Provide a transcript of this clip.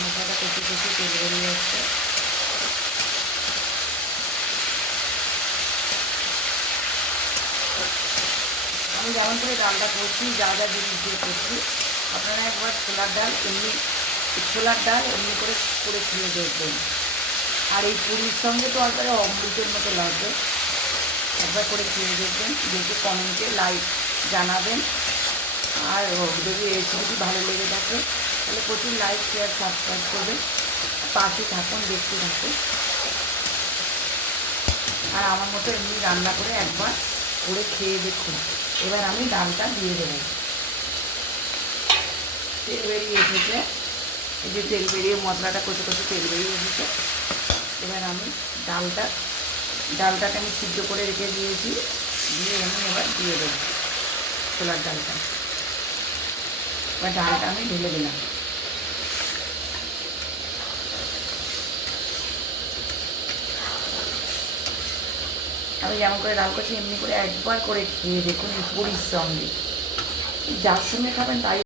মশলাটা কষি কষি তেল বেরিয়ে যাচ্ছে। আমি যেমন করে ডালটা করছি, যা যা জিনিস দিয়ে করছি, আপনারা একবার ছোলার ডাল এমনি করে করে খেয়ে দেখবেন। আর এই পুরীর সঙ্গে তো একবারে অমৃতের মতো লাগবে। একবার করে খেয়ে দেখবেন, যেহেতু কমেন্টে লাইক জানাবেন। আর যদি রেসিপিটি ভালো লেগে থাকে তাহলে প্রচুর লাইক, শেয়ার, সাবস্ক্রাইব করবেন, পাশে থাকুন, দেখতে থাকুন। আর আমার মতো এমনি রান্না করে একবার করে খেয়ে দেখুন। এবার আমি ডালটা দিয়ে দেবো। তেল বেরিয়ে এসেছে, এই যে তেল বেরিয়ে মশলাটা কষে কষে তেল বেরিয়ে এসেছে। এবার আমি ডালটাকে আমি সিদ্ধ করে রেখে দিয়েছি, দিয়ে আমি এবার দিয়ে দেবো ছোলার ডালটা। এবার ডালটা আমি ঢেলে দিলাম। আমি যেমন করে ডাল করছি এমনি করে একবার করে খেয়ে দেখুন, এই পুরীর সঙ্গে, যার সঙ্গে খাবেন তাই